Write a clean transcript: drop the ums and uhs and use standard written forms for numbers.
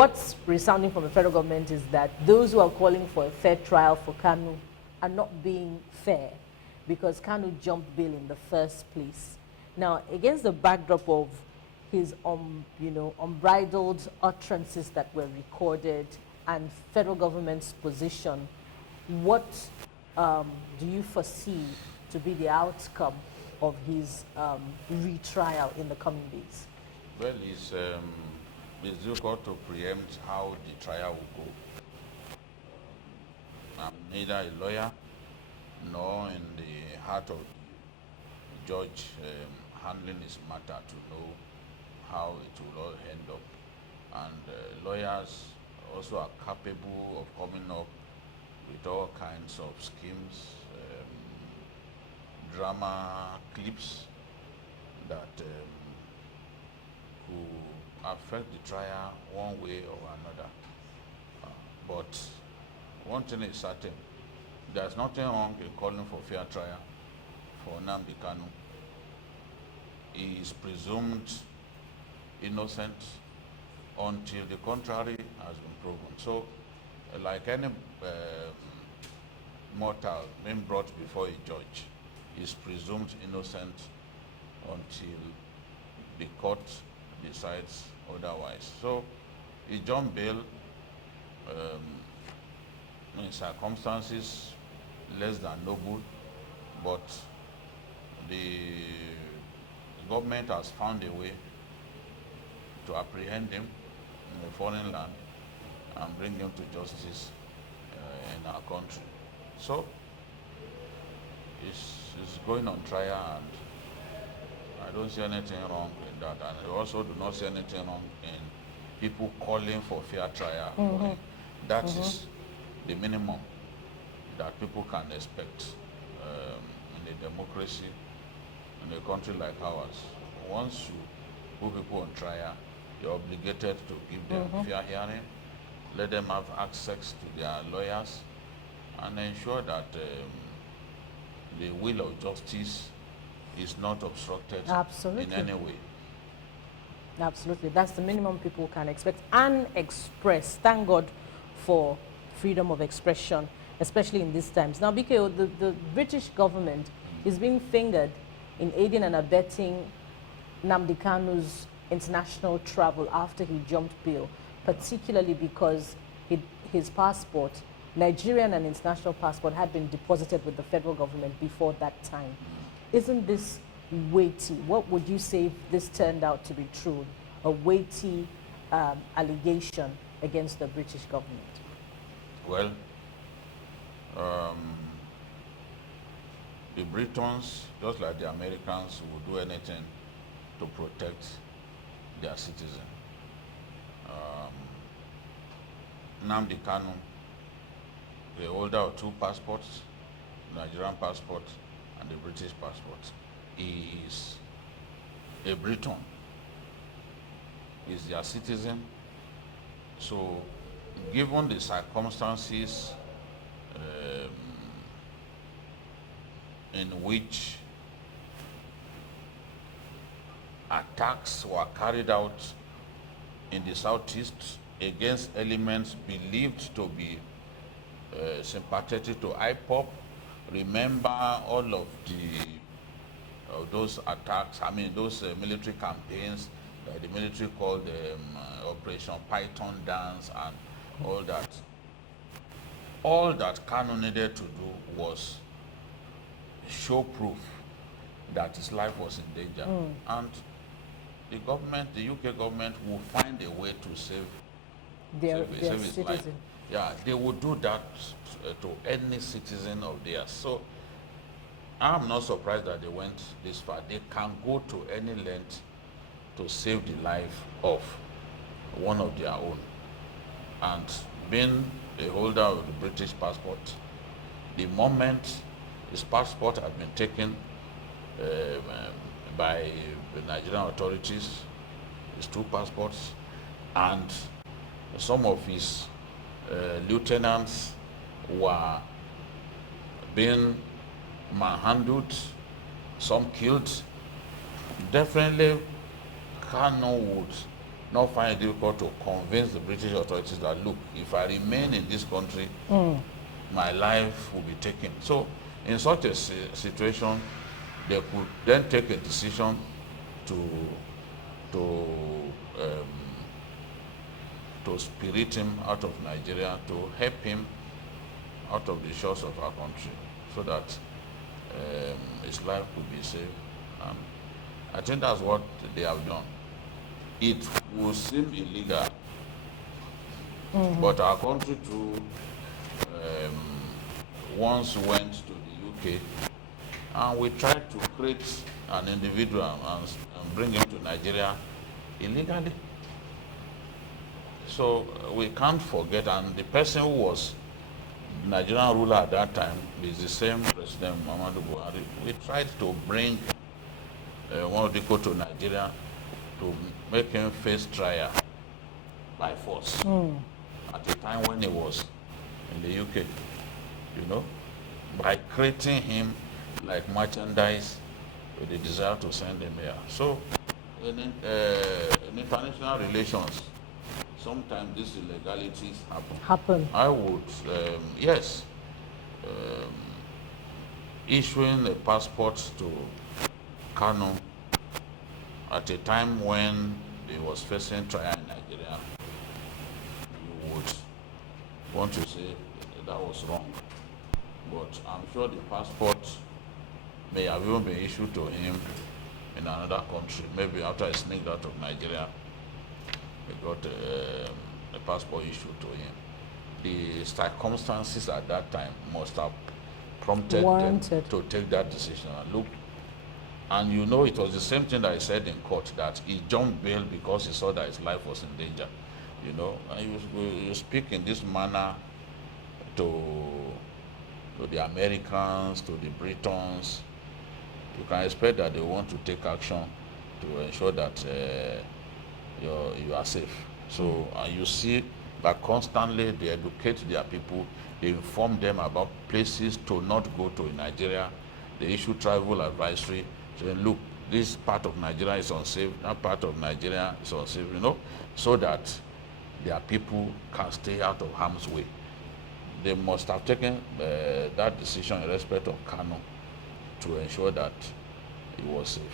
what's resounding from the federal government is that those who are calling for a fair trial for Kanu are not being fair because Kanu jumped bail in the first place. Now, against the backdrop of his unbridled utterances that were recorded and federal government's position, what do you foresee to be the outcome of his retrial in the coming days? Well, it's difficult to preempt how the trial will go. I'm neither a lawyer nor in the heart of the judge handling this matter to know how it will all end up. And lawyers also are capable of coming up with all kinds of schemes, drama clips that could affect the trial one way or another. But one thing is certain, there's nothing wrong in calling for fair trial for Nnamdi Kanu. He is presumed innocent until the contrary has been proven. So, like any mortal being brought before a judge, he is presumed innocent until the court decides otherwise. So, he jumped bail in circumstances less than noble, but the government has found a way to apprehend him in a foreign land and bring him to justice in our country. So, it's going on trial, and I don't see anything wrong in that. And I also do not see anything wrong in people calling for fair trial. That is the minimum that people can expect in a democracy, in a country like ours. Once you put people on trial, you're obligated to give them fair hearing, let them have access to their lawyers, and ensure that the will of justice is not obstructed in any way. Absolutely. That's the minimum people can expect and express. Thank God for freedom of expression, especially in these times. Now, because the British government is being fingered in aiding and abetting Nnamdi Kanu's international travel after he jumped bail, particularly because his passport, Nigerian and international passport, had been deposited with the federal government before that time. Isn't this weighty? What would you say if this turned out to be true? A weighty allegation against the British government? Well, the Britons, just like the Americans, will do anything to protect their citizen. Nnamdi Kanu, the holder of two passports, Nigerian passport and the British passport. He is a Briton. He is their citizen. So, given the circumstances in which attacks were carried out in the southeast against elements believed to be sympathetic to IPOP, remember all of those attacks, those military campaigns that the military called Operation Python Dance and all that. All that Kanu needed to do was show proof that his life was in danger. And the government, the UK government, will find a way to save his life. Yeah, they would do that to any citizen of theirs. So I'm not surprised that they went this far. They can go to any length to save the life of one of their own. And being a holder of the British passport, the moment his passport had been taken by the Nigerian authorities, his two passports, and some of his lieutenants were being manhandled, some killed, definitely Kanu would not find it difficult to convince the British authorities that, look, if I remain in this country, my life will be taken. So in such a situation, they could then take a decision to um, to spirit him out of Nigeria, to help him out of the shores of our country, so that his life could be saved. I think that's what they have done. It will seem illegal, but our country too once went to the UK, and we tried to create an individual and bring him to Nigeria illegally. So we can't forget, and the person who was Nigerian ruler at that time is the same President Muhammadu Buhari. We tried to bring Nnamdi to Nigeria to make him face trial by force at a time when he was in the UK, you know, by creating him like merchandise with the desire to send him here. So in international relations, sometimes these illegalities happen. I would, yes, issuing a passport to Kanu at a time when he was facing trial in Nigeria, you would want to say that was wrong. But I'm sure the passport may have even been issued to him in another country. Maybe after he sneaked out of Nigeria, he got a passport issued to him. The circumstances at that time must have prompted them to take that decision. And look, and you know, it was the same thing that he said in court, that he jumped bail because he saw that his life was in danger. You know, and you speak in this manner to the Americans, to the Britons, you can expect that they want to take action to ensure that you are safe. So you see that constantly they educate their people, they inform them about places to not go to in Nigeria, they issue travel advisory, saying, look, this part of Nigeria is unsafe, that part of Nigeria is unsafe, you know, so that their people can stay out of harm's way. They must have taken that decision in respect of Kanu to ensure that he was safe.